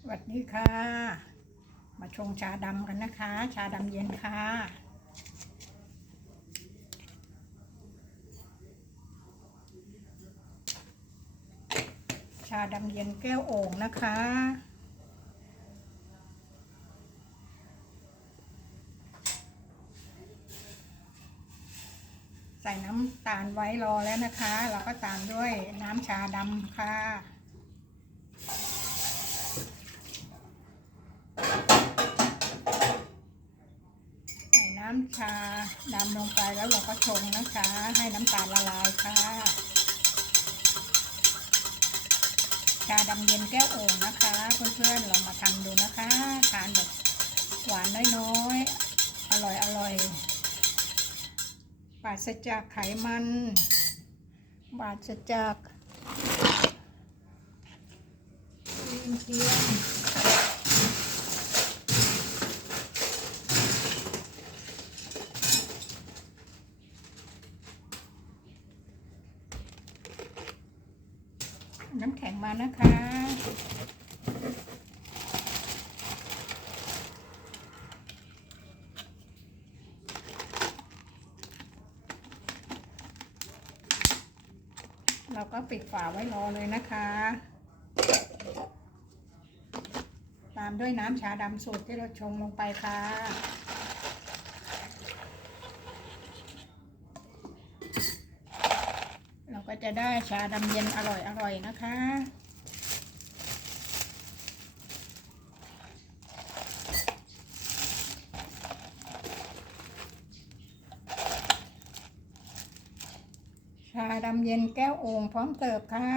สวัสดีค่ะ มาชงชาดำกันนะคะ ชาดำเย็นค่ะชาดำเย็นแก้วโอ่งนะคะ ใส่น้ำตาลไว้รอแล้วนะคะ เราก็ตามด้วยน้ำชาดำค่ะ ใส่น้ำชาดำลงไปแล้วเราก็ชงนะคะ ให้น้ำตาลละลายค่ะ ชาดำเย็นแก้วโอ่งนะคะ เพื่อนๆเรามาทำดูนะคะ ทานแบบหวานน้อยๆ อร่อยอร่อยปราศจากไขมันปราศจากครีมเทียม น้ำแข็งมานะคะ เราก็ปิดฝาไว้รอเลยนะคะ ตามด้วยน้ำชาดำสูตรที่เราชงลงไปค่ะ เรา ก็จะได้ชาดำเย็นอร่อยๆนะคะ ชาดำเย็นแก้วโอ่งพร้อมเสิร์ฟค่ะ